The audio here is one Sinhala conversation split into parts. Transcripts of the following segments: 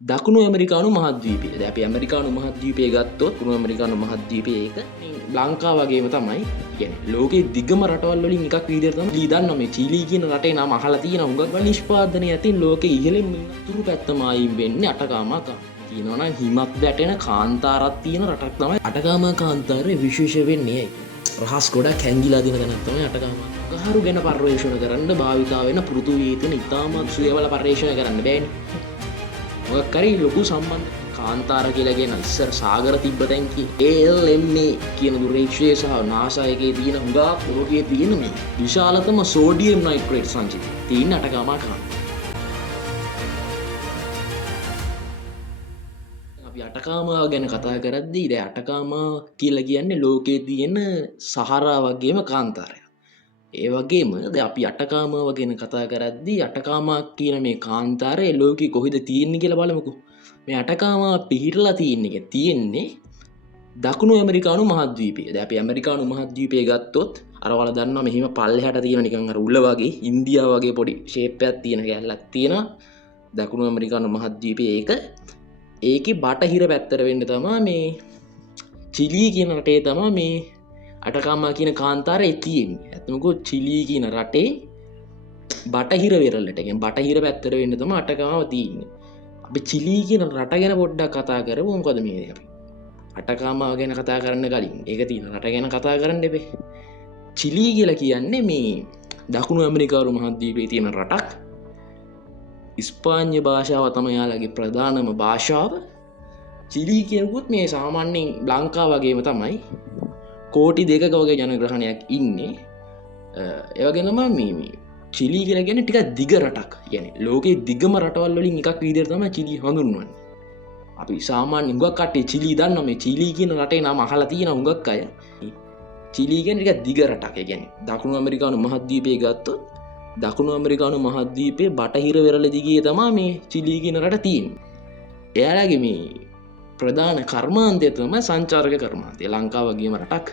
දකුණු ඇමරිකානු මහද්වීපය. දැන් අපි ඇමරිකානු මහද්වීපය ගත්තොත් දකුණු ඇමරිකානු මහද්වීපය ඒක ලංකාව වගේම තමයි. කියන්නේ ලෝකේ දිගම රටවල් වලින් එකක් විදිහට තමයි ලී දන්නා මේ චීලී කියන රටේ නම අහලා තියෙන උඟක් නිෂ්පාදනය ඇතින් ලෝකේ ඉහළින්ම තුරු පැත්තම ආයින් වෙන්නේ අටකාමා කාන්තාරය. කියනවා නම් හිමත් වැටෙන කාන්තාරක් තියෙන රටක් තමයි අටකාමා කාන්තාරය විශේෂ වෙන්නේ. රහස් ගොඩක් හැංගිලා තියෙන තැනක් තමයි අටකාමා. ගහරු ගැන පර්යේෂණ කරන්න භාවිතා වෙන පෘථුවියේ තියෙන ඉතාමත් සුවේවල පර්යේෂණ කරන්න බෑනේ. මොකක් කරි ලොකු සම්බන්ධ කාන්තාර කියලා කියන ඉස්සර සාගර තිබ්බ තැන් ALMA කියන දුර්ේක්ෂය සහ NASA එකේ තියෙන හුඟා ලෝකයේ තියෙන මේ විශාලතම සෝඩියම් නයිට්‍රේට් සංචිතය තියෙන අටකාමා කාන්තාරය. අපි අටකාමා ගැන කතා කරද්දී දැන් අටකාමා කියලා කියන්නේ ලෝකයේ තියෙන සහරා වගේම කාන්තාරයක්. ඒ වගේම දැන් අපි අටකාමාව ගැන කතා කරද්දී අටකාමා කියන මේ කාන්තාරය ලෝකෙ කොහෙද තියෙන්නේ කියලා බලමුකෝ. මේ අටකාමා පිහිටලා තියෙන්නේ දකුණු ඇමරිකානු මහද්වීපය. දැන් අපි ඇමරිකානු මහද්වීපය ගත්තොත් අර ඔයාලා දන්නවා මෙහිම පල්ලෙහාට තියෙන නිකන් අර උල වගේ ඉන්දියාව වගේ පොඩි ෂේප් එකක් තියෙන කැලලක් තියෙනවා. දකුණු ඇමරිකානු මහද්වීපය ඒකේ බටහිර පැත්තට වෙන්න තමයි මේ චිලී කියන රටේ තමයි මේ අටකාමා කියන කාන්තාරය තියෙන්නේ. ඇත්තමකෝ චිලී කියන රටේ බටහිර වෙරළට කියන්නේ බටහිර පැත්තට වෙන්න තමයි අටකාමාව තියෙන්නේ. අපි චිලී කියන රට ගැන පොඩ්ඩක් කතා කරමු. මොකද මේ අපි අටකාමාව ගැන කතා කරන්න කලින් ඒක තියෙන රට ගැන කතා කරන්න එපේ. චිලී කියලා කියන්නේ මේ දකුණු ඇමරිකානු මහද්වීපයේ තියෙන රටක්. ඉස්පාඤ්ඤ භාෂාව තමයි යාළගේ ප්‍රධානම භාෂාව. චිලී කියනකොත් මේ සාමාන්‍යයෙන් ලංකාව වගේම තමයි කෝටි 2ක වගේ ජනග්‍රහණයක් ඉන්නේ. ඒ වගේම මේ චිලී කියලා කියන්නේ ටිකක් දිග රටක්. කියන්නේ ලෝකේ දිගම රටවල් වලින් එකක් විදිහට තමයි චිලී හඳුන්වන්නේ. අපි සාමාන්‍ය හුඟක් කට්ටිය චිලී දන්නවා. මේ චිලී කියන රටේ නම අහලා තියෙන හුඟක් අය. චිලී කියන්නේ ටිකක් දිග රටක්. ඒ කියන්නේ දකුණු ඇමරිකානු මහද්වීපය ගත්තොත් දකුණු ඇමරිකානු මහද්වීපයේ බටහිර වෙරළ දිගේ තමයි මේ චිලී කියන රට තියෙන්නේ. එයාලගේ මේ ප්‍රධාන කර්මාන්තය තමයි සංචාරක කර්මාන්තය. ලංකාව වගේම රටක්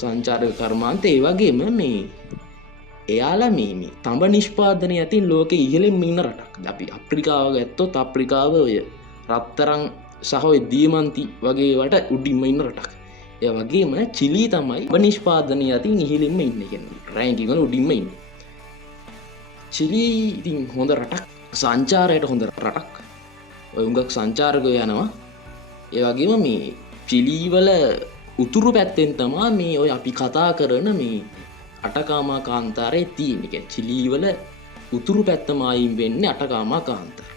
සංචාරක කර්මාන්තය. ඒ වගේම මේ එයාලා මේ තඹ නිෂ්පාදනය ඇතින් ලෝකෙ ඉහළින්ම ඉන්න රටක්. අපි අප්‍රිකාව ගත්තොත් අප්‍රිකාව ඔය රත්තරන් සහ ඔය දියමන්ති වගේ වට උඩින්ම ඉන්න රටක්. ඒ වගේම චිලී තමයි තඹ නිෂ්පාදනය ඇතින් ඉහළින්ම ඉන්නේ. කියන්නේ රෑන්කින් වල උඩින්ම ඉන්නේ. චිලී ඉතින් හොඳ රටක්. සංචාරයට හොඳ රටක්. ඔය උඟක් සංචාරකයෝ යනවා. ඒ වගේම මේ චිලීවල උතුරු පැත්තෙන් තමයි මේ ඔය අපි කතා කරන මේ අටකාමා කාන්තාරය තියෙන්නේ. කියන්නේ චිලීවල උතුරු පැත්ත මායිම් වෙන්නේ අටකාමා කාන්තාරය.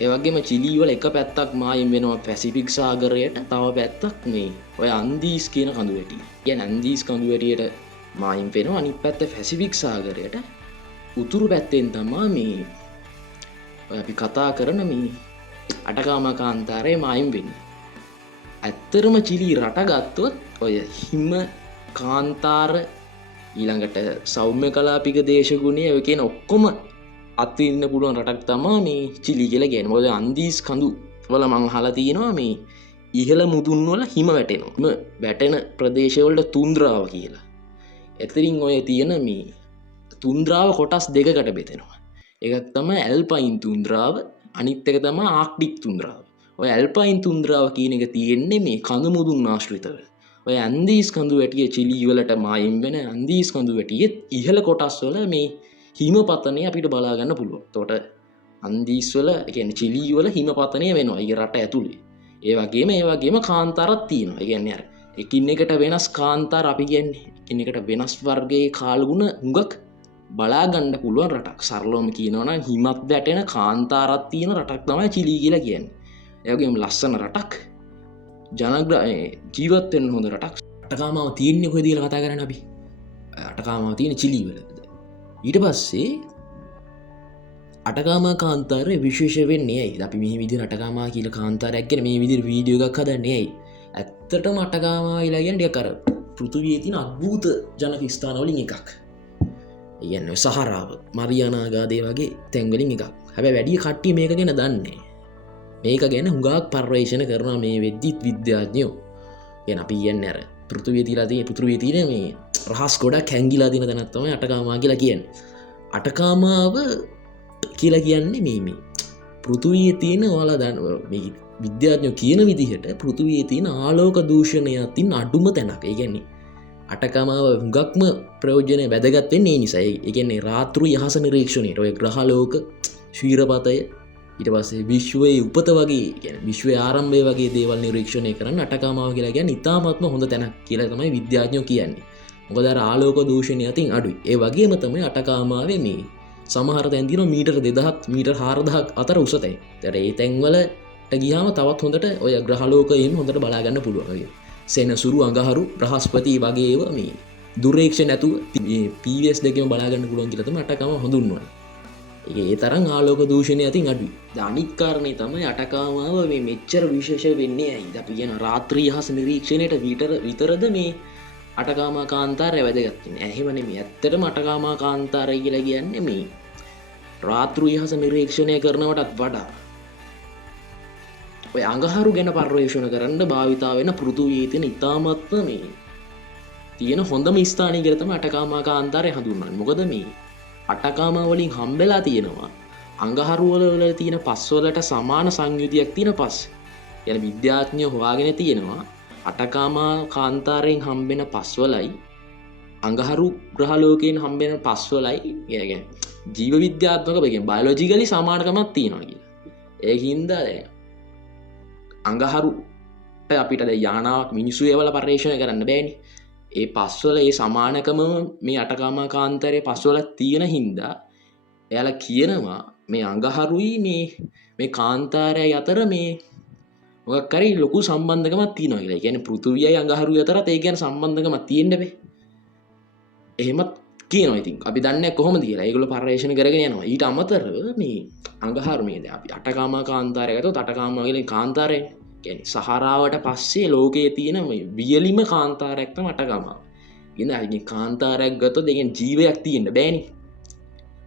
ඒ වගේම චිලීවල එක පැත්තක් මායිම් වෙනවා පැසිෆික් සාගරයට, තව පැත්තක් මේ ඔය අන්දීස් කියන කඳු වැටිය. කියන්නේ අන්දීස් කඳු වැටියට මායිම් වෙනවා. අනිත් පැත්ත පැසිෆික් සාගරයට. උතුරු පැත්තෙන් තමයි මේ ඔය අපි කතා කරන මේ අටකාමා කාන්තාරය මායිම් වෙන්නේ. ඇත්තරම චිලී රට ගත්තොත් ඔය හිම කාන්තාර ඊළඟට සෞම්‍ය කලාපික දේශගුණය ඔය කියන ඔක්කොම අත්විඳින්න පුළුවන් රටක් තමයි මේ චිලී කියලා කියන්නේ. මොකද අන්දීස් කඳු වල මං අහලා තියෙනවා මේ ඉහළ මුදුන් වල හිම වැටෙනවා. හිම වැටෙන ප්‍රදේශවලට තුන්ද්‍රාව කියලා. එතරින් ඔය තියෙන මේ තුන්ද්‍රාව කොටස් දෙකකට බෙදෙනවා. එකක් තමයි ඇල්පයින් තුන්ද්‍රාව, අනිත් එක තමයි ආක්ටික් තුන්ද්‍රාව. ඔය ඇල්පයින් තුන්ද්‍රාව කියන එක තියෙන්නේ මේ කඳු මුදුන් ආශ්‍රිතව. ඔය ඇන්දීස් කඳු වැටිය චිලී වලට මායිම් වෙන ඇන්දීස් කඳු වැටියේ ඉහළ කොටස් වල මේ හිමපතනය අපිට බලා ගන්න පුළුවන්. එතකොට අන්දීස් වල කියන්නේ චිලී වල හිමපතනය වෙනවා ඊ රට ඇතුලේ. ඒ වගේම කාන්තාරක් තියෙනවා. ඒ කියන්නේ අර එකින් එකට වෙනස් කාන්තාර අපි කියන්නේ එකින් එකට වෙනස් වර්ගයේ කාලගුණ හුඟක් බලා ගන්න පුළුවන් රටක්. සරලවම කියනවා නම් හිමත් වැටෙන කාන්තාරක් තියෙන රටක් තමයි චිලී කියලා කියන්නේ. ඒ වගේම ලස්සන රටක්. ජීවත් වෙන්න හොඳ රටක්. අටකාමාව තියෙන්නේ කොහෙද කියලා කතා කරන්නේ අපි. අටකාමාව තියෙන්නේ චිලී වල. ඊට පස්සේ අටකාමා කාන්තාරය විශේෂ වෙන්නේ ඇයි? අපි මේ විදිහට අටකාමා කියලා කාන්තාරයක් ගැන මේ විදිහට වීඩියෝ එකක් හදන්නේ ඇයි? ඇත්තටම අටකාමා කියලා කියන්නේ ටිකක් අර පෘථිවියේ තියෙන අద్భుත ජනක ස්ථාන වලින් එකක්. ඒ කියන්නේ සහරාව, මරියානාගාදේ වගේ තැන් වලින් එකක්. හැබැයි වැඩි කට්ටිය මේක ගැන දන්නේ නැහැ. මේක ගැන හුඟක් පර්යේෂණ කරනවා මේ වෙද්දිත් විද්‍යාඥයෝ. يعني අපි කියන්නේ අර පෘථිවියේ තියෙන මේ රහස් ගොඩක් හැංගිලා තියෙන තැනක් තමයි අටකාමා කියලා කියන්නේ. අටකාමාව කියලා කියන්නේ මේ පෘතුවයේ තියෙන ඔයාලා දන්න විද්‍යාඥයෝ කියන විදිහට පෘතුවයේ තියෙන ආලෝක දූෂණය අතින් අඩුම තැනක්. ඒ කියන්නේ අටකමාව හුඟක්ම ප්‍රයෝජනය වැදගත් වෙන්නේ ඒ නිසා. ඒ කියන්නේ රාත්‍රී යහස නිරීක්ෂණයට ඔය ග්‍රහලෝක ශීරපතය ඊට පස්සේ විශ්වයේ උපත වගේ කියන්නේ විශ්වයේ ආරම්භය වගේ දේවල් නිරීක්ෂණය කරන්න අටකමාව කියලා කියන්නේ ඉතාමත්ම හොඳ තැනක් කියලා තමයි විද්‍යාඥයෝ කියන්නේ. මොකද අර ආලෝක දූෂණය අතින් අඩුයි. ඒ වගේම තමයි අටකමාවේ මේ සමහර තැන් තියෙනවා මීටර 2000 මීටර 4000 අතර උස තැන්. ඒතර ඒ තැන්වලට ගියාම තවත් හොඳට ඔය ග්‍රහලෝකයෙන් හොඳට බලා ගන්න පුළුවන්. සෙනසුරු අඟහරු බ්‍රහස්පති වගේ ඒවා මේ දුර්ේක්ෂණ නැතුව PVS දෙකම බලා ගන්න පුළුවන් කියලා තමයි අටකම හඳුන්වන්නේ. ඒ තරම් ආලෝක දූෂණය අතින් අඩුයි. අනිත් කාරණේ තමයි අටකමාව මේ මෙච්චර විශේෂ වෙන්නේ ඇයි? අපි කියන රාත්‍රී යහස නිරීක්ෂණයට විතරද මේ අටකාමා කාන්තාරය වැදගත් වෙන්නේ. එහෙම නෙමෙයි. ඇත්තටම අටකාමා කාන්තාරය කියලා කියන්නේ මේ රාත්‍රී යහස නිරීක්ෂණය කරනවටත් වඩා ඔය අඟහරු ගැන පර්යේෂණ කරන්න භාවිතා වෙන පෘථුවියේ තියෙන ඉතාමත්ම මේ තියෙන හොඳම ස්ථානය කියලා තමයි අටකාමා කාන්තාරය හඳුන්වන්නේ. මොකද මේ අටකාමා වලින් හම්බෙලා තියෙනවා අඟහරු වල තියෙන පස් වලට සමාන සංයුතියක් තියෙන පස්. يعني විද්‍යාඥයෝ හොයාගෙන තියෙනවා අටකාමා කාන්තාරයෙන් හම්බෙන පස් වලයි අඟහරු ග්‍රහලෝකයෙන් හම්බෙන පස් වලයි يعني ජීව විද්‍යාත්මක බෙගෙන් බයොලොජිකලි සමානකමක් තියෙනවා කියලා. ඒකින්ද අඟහරුට අපිට යානාවක් මිනිස්සු ඒවල පර්යේෂණය කරන්න බෑනේ. ඒ පස්වල ඒ සමානකම මේ අටකාමා කාන්තාරයේ පස්වල තියෙන හින්දා එයාලා කියනවා මේ අඟහරුයි මේ කාන්තාරයයි අතර මේ මොකක් හරි ලොකු සම්බන්ධකමක් තියෙනවා කියලා. ඒ කියන්නේ පෘථුවියයි අඟහරුයි අතරත් ඒ කියන්නේ සම්බන්ධකමක් තියෙන්න බෑ. එහෙමත් කියනවා. ඉතින් අපි දන්නේ කොහොමද කියලා. ඒගොල්ලෝ පර්යේෂණ කරගෙන යනවා. ඊට අමතරව මේ අඟහරු මේ දැන් අපි අටකාමා කාන්තාරය ගත්තොත් අටකාමා කියන කාන්තාරය කියන්නේ සහරාවට පස්සේ ලෝකයේ තියෙන වියලිම කාන්තාරයක් තමයි අටකාමා. ඉතින් කාන්තාරයක් ගත්තොත් ඒකෙන් ජීවයක් තියෙන්න බෑනේ.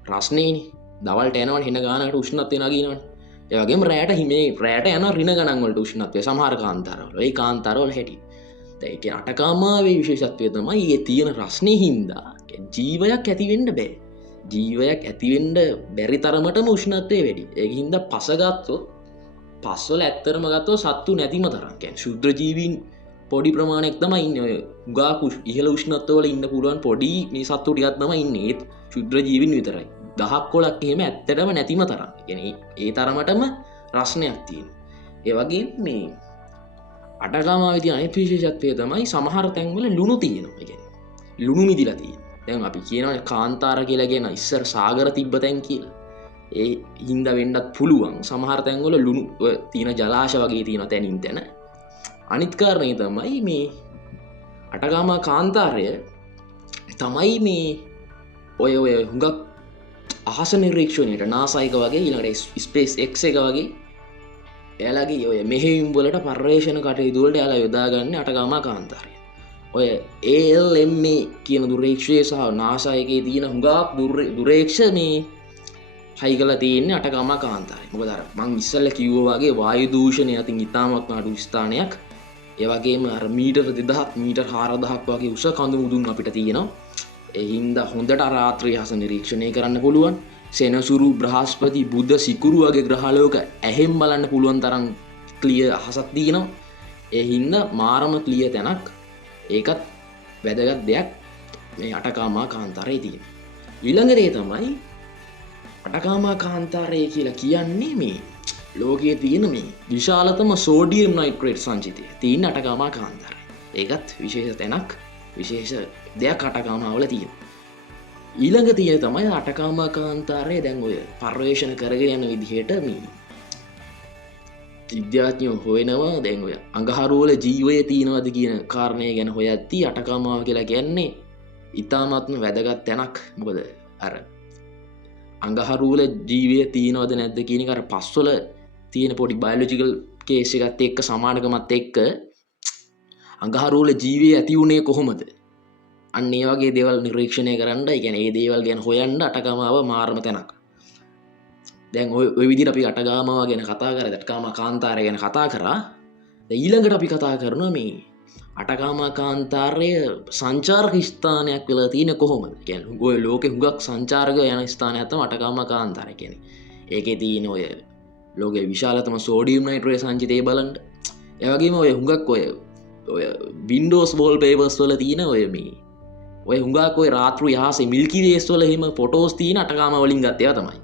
රස්නේනේ. දවල්ට යනවනේ හින ගානකට උෂ්ණත්වය නගිනවනේ. ඒ වගේම රැයට යනවා රින ගණන් වලට උෂ්ණත්වය සමහර කාන්තාරවල. ඒ කාන්තාරවල හැටි. දැන් ඒක අටකාමාවේ විශේෂත්වය තමයි මේ තියෙන රස්නේ හින්දා ජීවයක් ඇති වෙන්න බෑ. ජීවයක් ඇති වෙන්න බැරි තරමටම උෂ්ණත්වය වැඩි. ඒක හින්දා පස ගත්තොත් පස්වල ඇත්තරම ගත්තොත් සත්තු නැතිම තරම්. කියන්නේ ශුද්‍ර ජීවීන් පොඩි ප්‍රමාණයක් තමයි ඉන්නේ. ඔය උගා ඉහළ උෂ්ණත්වවල ඉන්න පුළුවන් පොඩි මේ සත්තු ටිකක් තමයි ඉන්නේ. ඒත් ශුද්‍ර ජීවීන් විතරයි. 10ක් කොලක් එහෙම ඇත්තටම නැතිම තරම්. කියන්නේ ඒ තරමටම රස්නයක් තියෙනවා. ඒ වගේ මේ අටකාමාවේ තියෙන අනිත් විශේෂත්වය තමයි සමහර තැන්වල ලුණු තියෙනවා. ඒ කියන්නේ ලුණු මිදිලා තියෙනවා. දැන් අපි කියනවා කාන්තාර කියලා කියන ඉස්සර සාගර තිබ්බ තැන් කියලා. ඒ හින්දා වෙන්නත් පුළුවන් සමහර තැන්වල ලුණු තියෙන ජලාශ වගේ තියෙන තැනින් තැන. අනිත් කාරණේ තමයි මේ අටකාමා කාන්තාරය තමයි මේ ඔය හුඟක් අහස නිරීක්ෂණයට NASA එක වගේ ඊළඟට SpaceX එක වගේ එයාලගේ ඔය මෙහෙයුම් වලට පර්යේෂණ කටයුතු වලට එයාලා යොදාගන්නේ අටකාමා කාන්තාරය. ඔය ALMA කියන දුරේක්ෂය සහ NASA එකේ තියෙන හුඟක් දුරේක්ෂ මේ හයි කරලා තියෙන්නේ අටකාමා කාන්තාරය. මොකද අර මං ඉස්සෙල්ලා කිව්වා වගේ වායු දූෂණය අතින් ඉතාමත් අඩු ස්ථානයක්. ඒ වගේම අර මීටර 2000ක් මීටර 4000ක් වගේ උස කඳු මුදුන් අපිට තියෙනවා. ඒ හින්දා හොඳට රාත්‍රී යහස නිරීක්ෂණය කරන්න පුළුවන්. සෙනසුරු බ්‍රහස්පති බුධ සිකුරු වගේ ග්‍රහලෝක ඇහෙන් බලන්න පුළුවන් තරම් ක්ලියර් අහසක් තියෙනවා. ඒ හින්දා මාරම ක්ලියර් තැනක්. ඒකත් වැදගත් දෙයක් මේ අටකාමා කාන්තාරයේ තියෙන. ඊළඟ දේ තමයි අටකාමා කාන්තාරය කියලා කියන්නේ මේ ලෝකයේ තියෙන මේ විශාලතම සෝඩියම් නයිට්‍රේට් සංචිතය තියෙන අටකාමා කාන්තාරය. ඒකත් විශේෂ තැනක් විශේෂ දෙයක් අටකාමාවල තියෙන. ඊළඟ තියෙන තමයි අටකාමා කාන්තාරය දැන් ඔය පර්යේෂණ කරගෙන යන විදිහට මේ විද්‍යාඥයෝ හොයනවා දැන් ඔය අඟහරු වල ජීවය තියෙනවද කියන කාරණය ගැන හොයද්දී අටකාමාව කියලා කියන්නේ ඉතාමත්ම වැදගත් තැනක්. මොකද අර අඟහරු වල ජීවය තියෙනවද නැද්ද කියන එක අර පස්වල තියෙන පොඩි බයොලොජිකල් කේස් එකත් එක්ක සමානකමත් එක්ක අඟහරු වල ජීවය ඇති වුණේ කොහොමද? අන්න ඒ වගේ දේවල් නිරීක්ෂණය කරන්න, ඒ කියන්නේ ඒ දේවල් ගැන හොයන්න අටකාමාව මාරම තැනක්. දැන් ඔය විදිහට අපි අටකාමාව ගැන කතා කරා, අටකාමා කාන්තාරය ගැන කතා කරා. දැන් ඊළඟට අපි කතා කරනවා මේ අටකාමා කාන්තාරය සංචාරක ස්ථානයක් වෙලා තියෙන කොහොමද? කියන්නේ ඔය ලෝකේ හුඟක් සංචාරක යන ස්ථානයක් තමයි අටකාමා කාන්තාරය කියන්නේ. ඒකේ තියෙන ඔය ලෝකේ විශාලතම සෝඩියම් නයිට්‍රේට් සංචිතය බලන්න. ඒ වගේම ඔය හුඟක් ඔය Windows wallpapers වල තියෙන ඔය හුඟක් ඔය රාත්‍රු යහසේ මිල්කි වේස් වල එහෙම ෆොටෝස් තියෙන අටකාම වලින් ගත්ත ඒවා තමයි.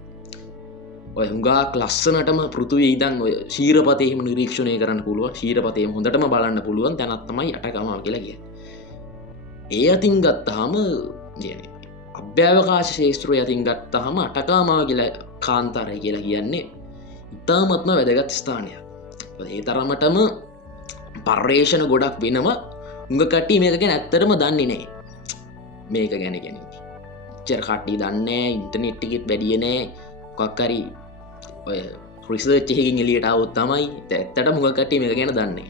ඔය හුඟක් ලස්සනටම පෘථුවිය ඉඳන් ඔය ශීරපතේ එහෙම නිරීක්ෂණය කරන්න පුළුවන්. ශීරපතේ හොඳටම බලන්න පුළුවන් තැනක් තමයි අටකාම කියලා කියන්නේ. ඒ අතින් ගත්තාම කියන්නේ අභ්‍යවකාශ ශාස්ත්‍රය අතින් ගත්තාම අටකාමාව කියලා කාන්තාරය කියලා කියන්නේ ඉතාමත්ම වැදගත් ස්ථානයක්. ඒ තරමටම පර්යේෂණ ගොඩක් වෙනවා. උඟ කට්ටිය මේක ගැන ඇත්තටම දන්නේ නැහැ. මේක ගැන කියන්නේ. චර් කට්ටිය දන්නේ නැහැ, ඉන්ටර්නෙට් එකෙත් වැඩි නැහැ. මොකක් හරි ඔය රිසර්ච් එකකින් එළියට આવොත් තමයි ඇත්තටම උඟ කට්ටිය මේක ගැන දන්නේ.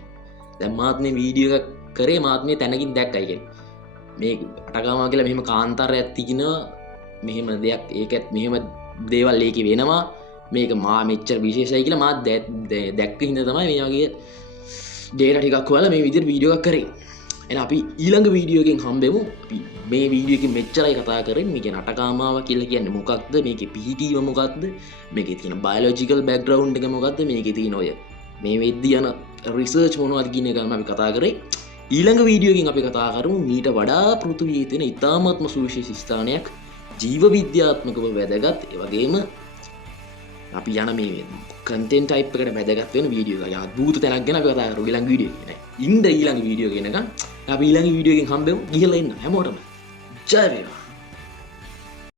දැන් මාත් මේ වීඩියෝ එකක් කරේ මාත් මේ තැනකින් දැක්කයි කියන්නේ. මේ අටකාමාව කියලා මෙහෙම කාන්තාරයක් තියෙනවා. මෙහෙම දෙයක් ඒකත් මෙහෙම දේවල් ඒකේ වෙනවා. මේක මා මෙච්චර විශේෂයි කියලා මාත් දැක්ක හින්දා තමයි මේ වගේ ඩේටා ටිකක් හොයලා මේ විදිහට වීඩියෝ එකක් කරේ. එහෙනම් අපි ඊළඟ වීඩියෝ එකෙන් හම්බෙමු. අපි මේ වීඩියෝ එකෙන් මෙච්චරයි කතා කරන්නේ. මේක අටකාමාව කියලා කියන්නේ මොකක්ද? මේකේ පිහිටීම මොකක්ද? මේකේ තියෙන බයොලොජිකල් බෑග්ග්‍රවුන්ඩ් එක මොකක්ද? මේකේ තියෙන ඔය මේ වෙද්දී යන රිසර්ච් මොනවද කියන එක අපි කතා කරේ. ඊළඟ වීඩියෝ එකෙන් අපි කතා කරමු මීට වඩා පෘථිවියේ තියෙන ඉතාමත්ම සුවිශේෂී ස්ථානයක් ජීව විද්‍යාත්මකව වැදගත් ඒ වගේම අපි යන මේ කන්ටෙන්ට් ටයිප් එකට වැදගත් වෙන වීඩියෝ එකක්. අద్భుත තැනක් ගැන අපි කතා කරමු ඊළඟ වීඩියෝ එකේ. ඊළඟ වීඩියෝ එකෙන් අපි ඊළඟ වීඩියෝ එකෙන් හම්බෙමු. ගිහලා ඉන්න හැමෝටම ජය වේවා.